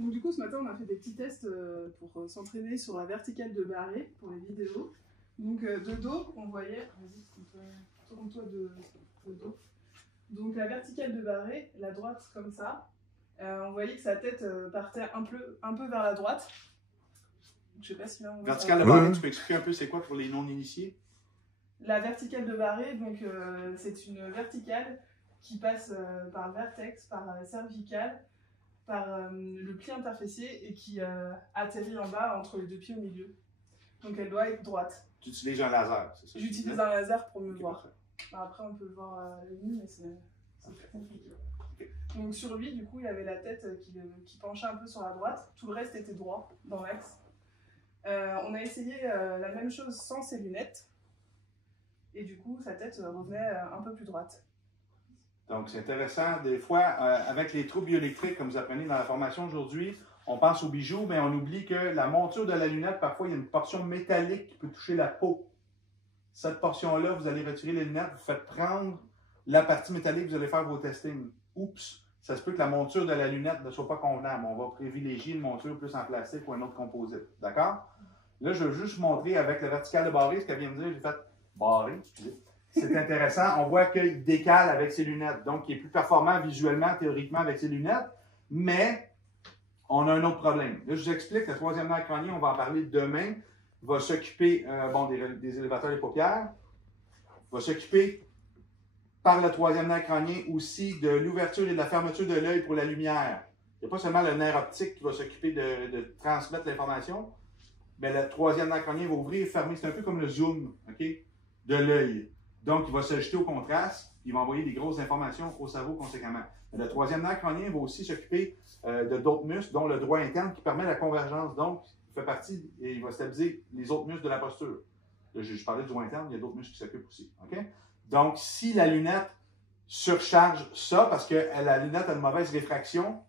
Donc du coup, ce matin, on a fait des petits tests pour s'entraîner sur la verticale de Barré pour les vidéos. Donc de dos, on voyait... Vas-y, tourne-toi de dos. Donc la verticale de Barré, la droite comme ça, on voyait que sa tête partait un peu vers la droite. Je sais pas si là on voit. Verticale de Barré, tu peux expliquer un peu c'est quoi pour les non-initiés? La verticale de Barré, donc c'est une verticale qui passe par le vertex, par la cervicale, par le pli interfessier et qui atterrit en bas entre les deux pieds au milieu. Donc elle doit être droite. Tu utilises un laser, c'est ça? J'utilise un laser pour mieux voir. Après on peut le voir à l'œil nu, mais c'est très compliqué. Donc sur lui, du coup, il avait la tête qui penchait un peu sur la droite. Tout le reste était droit, dans l'axe. On a essayé la même chose sans ses lunettes. Et du coup, sa tête revenait un peu plus droite. Donc, c'est intéressant. Des fois, avec les troubles bioélectriques, comme vous apprenez dans la formation aujourd'hui, on pense aux bijoux, mais on oublie que la monture de la lunette, parfois, il y a une portion métallique qui peut toucher la peau. Cette portion-là, vous allez retirer les lunettes, vous faites prendre la partie métallique, vous allez faire vos testings. Oups! Ça se peut que la monture de la lunette ne soit pas convenable. On va privilégier une monture plus en plastique ou un autre composite. D'accord? Là, je veux juste montrer avec la verticale de Barré ce qu'elle vient de dire. J'ai fait Barré, excusez. C'est intéressant. On voit qu'il décale avec ses lunettes. Donc, il est plus performant visuellement, théoriquement, avec ses lunettes. Mais, on a un autre problème. Là, je vous explique. Le troisième nerf crânien, on va en parler demain, va s'occuper des élévateurs des paupières. Va s'occuper par le troisième nerf crânien aussi de l'ouverture et de la fermeture de l'œil pour la lumière. Il n'y a pas seulement le nerf optique qui va s'occuper de transmettre l'information, mais le troisième nerf crânien va ouvrir et fermer. C'est un peu comme le zoom, OK, de l'œil. Donc, il va s'ajouter au contraste, il va envoyer des grosses informations au cerveau conséquemment. Mais le troisième nerf crânien va aussi s'occuper de d'autres muscles, dont le droit interne qui permet la convergence. Donc, il fait partie et il va stabiliser les autres muscles de la posture. Là, je parlais du droit interne, il y a d'autres muscles qui s'occupent aussi. OK? Donc, si la lunette surcharge ça, parce que la lunette a une mauvaise réfraction,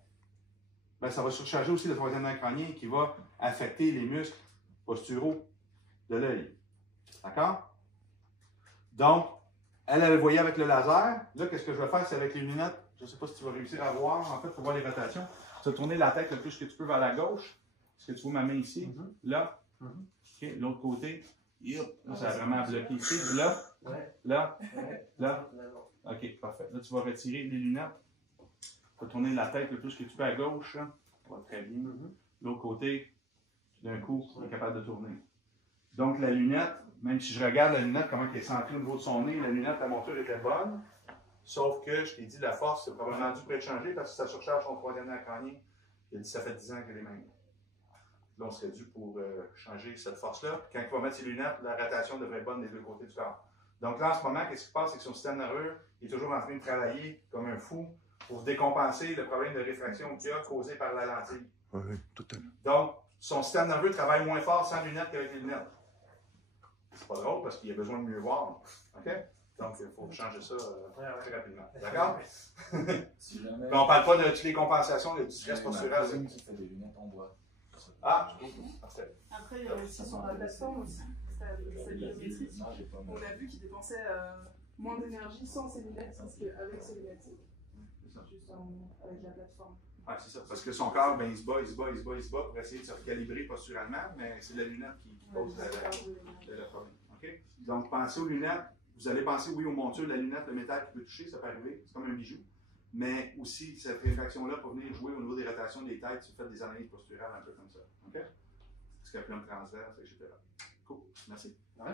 ben, ça va surcharger aussi le troisième nerf crânien qui va affecter les muscles posturaux de l'œil. D'accord? Donc, elle le voyait avec le laser. Là, qu'est-ce que je vais faire? C'est avec les lunettes. Je ne sais pas si tu vas réussir à voir. En fait, pour voir les rotations. Tu vas tourner la tête le plus que tu peux vers la gauche. Est-ce que tu vois ma main ici? Là. OK. L'autre côté. Là, ça a vraiment bloqué ici. Là. Là. Là. OK, parfait. Là, tu vas retirer les lunettes. Tu vas tourner la tête le plus que tu peux à gauche. Là. Ça va très bien. L'autre côté, d'un coup, tu es capable de tourner. Donc, la lunette, même si je regarde la lunette, comment elle est centrée au niveau de son nez, la lunette, la monture était bonne. Sauf que, je t'ai dit, la force, c'est probablement dû pour être changé parce que ça surcharge son troisième nerf crânien. Il a dit, ça fait 10 ans qu'elle est même. Là, on serait dû pour changer cette force-là. Quand il va mettre ses lunettes, la rotation devrait être bonne des deux côtés du corps. Donc là, en ce moment, qu'est-ce qui se passe? C'est que son système nerveux est toujours en train de travailler comme un fou pour décompenser le problème de réfraction qu'il a causé par la lentille. Oui, tout à fait. Donc, son système nerveux travaille moins fort sans lunettes qu'avec les lunettes. C'est pas drôle parce qu'il a besoin de mieux voir. OK? Donc, il faut changer ça très rapidement. D'accord? Si jamais... Mais on ne parle pas de toutes les compensations, de stress postural. Qui fait des lunettes en bois. Ah, parfait. Après, il y a aussi sur la plateforme aussi, sa biométrique. On a vu qu'il dépensait moins d'énergie sans ses lunettes qu'avec ses lunettes. Juste avec la plateforme. Ah, c'est ça. Parce que son corps, ben, il se bat pour essayer de se recalibrer posturalement, mais c'est la lunette qui cause le problème. Okay? Donc, pensez aux lunettes. Vous allez penser, oui, aux montures de la lunette, le métal qui peut toucher, ça peut arriver. C'est comme un bijou. Mais aussi, cette réfraction-là peut venir jouer au niveau des rotations des têtes si vous faites des analyses posturales un peu comme ça. OK? Scapulum transverse, etc. Cool. Merci. Ouais.